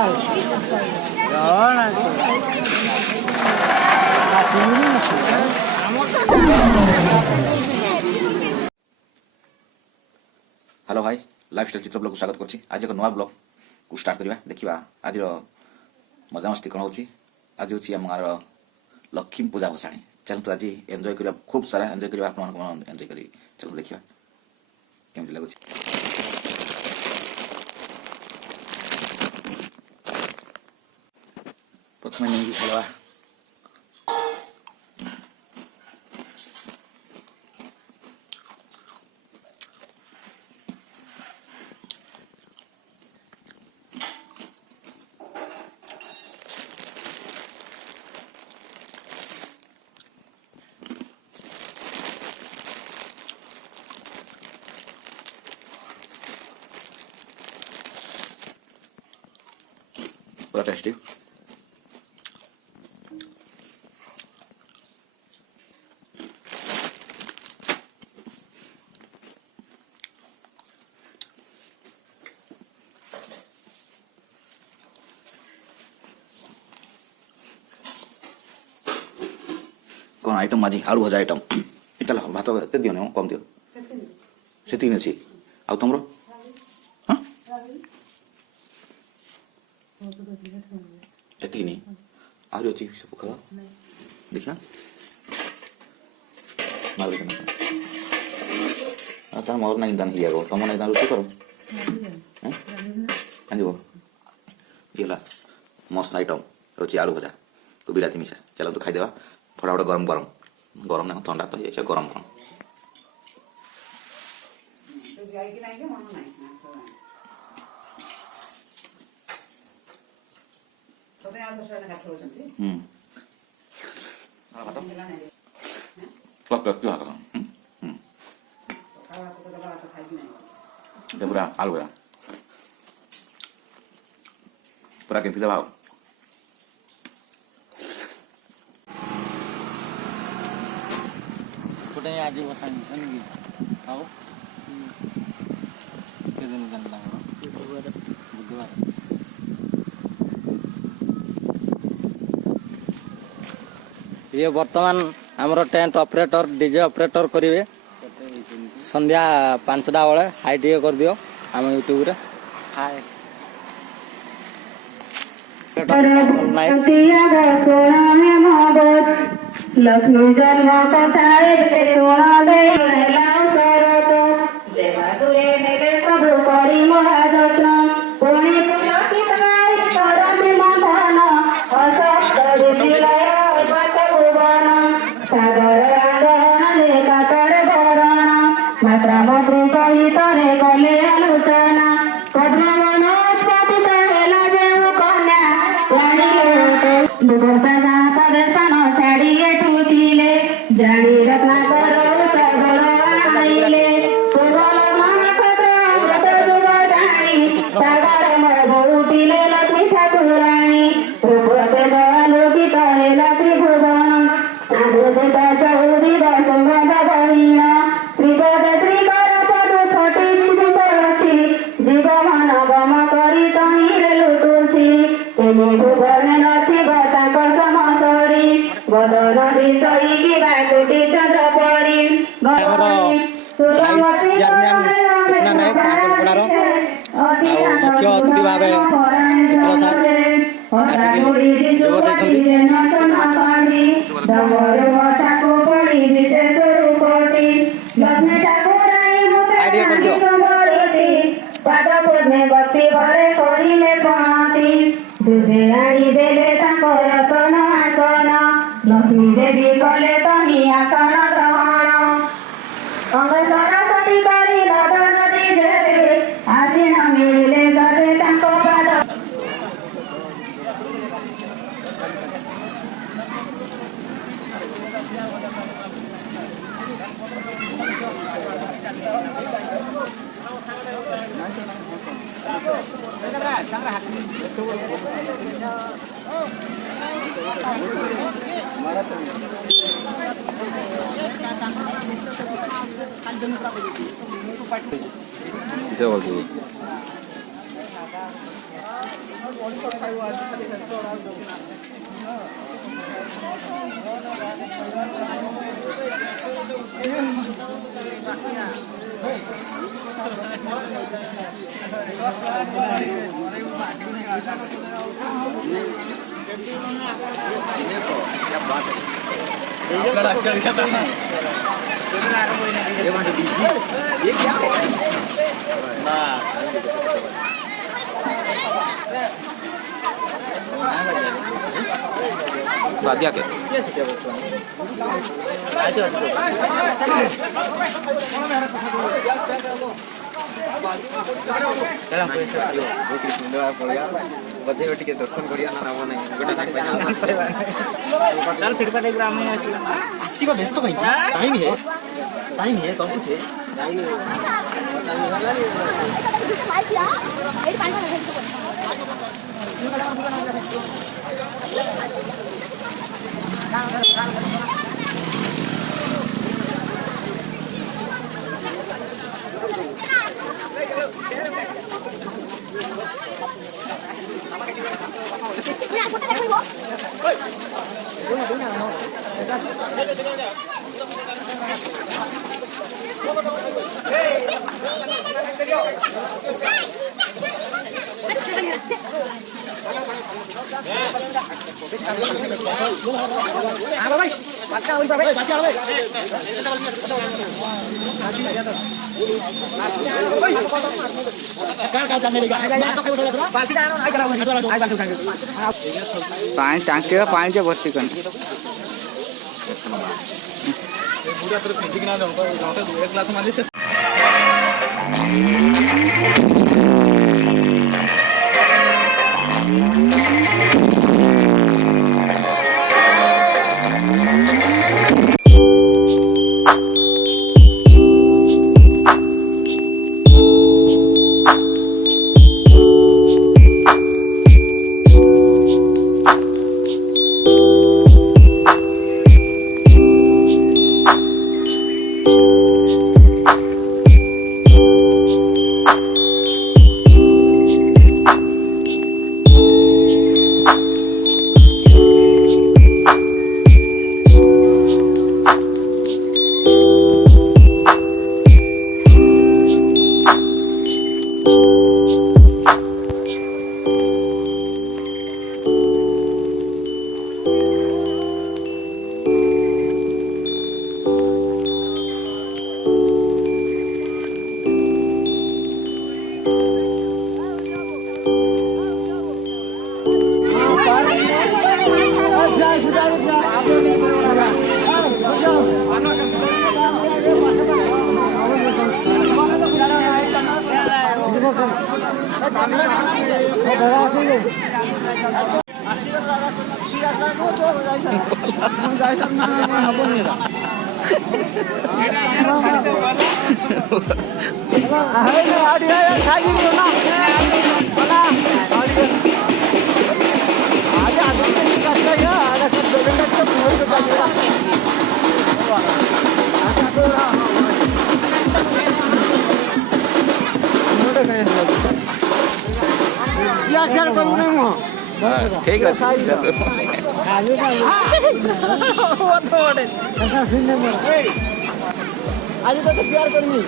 Hello भाई lifestyle चित्र blog को स्वागत करछि। आज एक नवा ब्लॉग को स्टार्ट करबा। देखिबा आज मजा मस्ती कोन होछि। आज होछि हमर लक्ष्मी पूजा भसाणी। चलतो आज एन्जॉय करबा, खूब सारा एन्जॉय करबा। आपन कोन एन्जॉय करी चलो देखिबा केमति लागुछि। प्रथमे नेकी खेलवा पूरा टेस्टी। कौन आइटम आज आलू भजा आइटम चल भात एत दियो कम दियो से तीन अच्छी आउ तुम एति नहीं आहरी अच्छी पोखर देखा मार तार मोर ना दान हिया तुम ना दान रोषे कर ये मस्त आइटम रोचे आलू भजा तो बिलाती मिशा। चलो तो खाईदेवा फटाफट। गरम गरम गरम ना ठंडा तो ये गरम गरम पूरा आलू भजा पूरा के भाव आज बसानी आओ बुधवार ये वर्तमान आमर टेंट ऑपरेटर डीजे ऑपरेटर करेंगे संध्या 5टा बेले हाई टे कर दियो आम यूट्यूब रे हाय लक्ष्मी जन्म कथाए सोना दे देवासुरे नेले सब करी महाजत्न पुणे पुलकिताय करति मधन असत विलय पट भुवन सागर आंगने कातर भरण मात्रा मंत्री सहित रे कले आलोचना पद्मवन उत्पत्ति हेला जेउ कन्या जानिले दुर्दशा प्रदर्शन छाड़िए टूटिले जानी रत्नाकर आइले सुबल नक्षत्र व्रत जुग जानी सागर मध उठिले लक्ष्मी ठाकुराणी रूपते आलोकित हेला त्रिभुवन आदृत चौधरी सुगंध बहिण श्रीपद श्रीकर पद फटी सरक्षी जीव मानव करी तहिरे लुटुछि तेने भुवन नथिब ताଙ୍କ समतरी बदनरी सही की बाकुटी चंद्र परी चेयरमैन नायक कांकलपड़ार मुख्य अतिथि भाव चित्र सार आसिक जोग लक्ष्मी देवी कले तही आसन ग्रहण अंग सरस्वती करी नदन दिजे आसीन मिले गते तांको पाद किसे बोलते बादिया के ଟିକେ ଦର୍ଶନ କରିବା ନା ନବ ନାହିଁ ଗୋଟେ ଆସିବା ବ୍ୟସ୍ତ କାହିଁକି ଟାଇମ୍ ହେ ସବୁ କିଛି पानी टांकी पानी जो भर्ती कर ठीक है आज तो प्यार करनी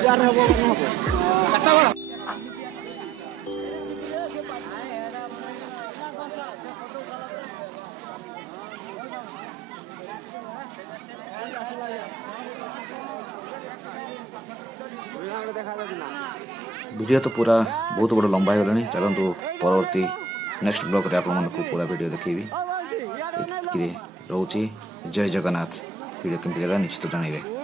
प्यार है वो वीडियो तो पूरा बहुत बड़ा लंबा हो गलानी चलतु परवर्ती नेक्स्ट ब्लॉग रे आपण को पूरा वीडियो देखिबी रोची जय जगन्नाथ वीडियो केमती लगा निश्चित जानइबे।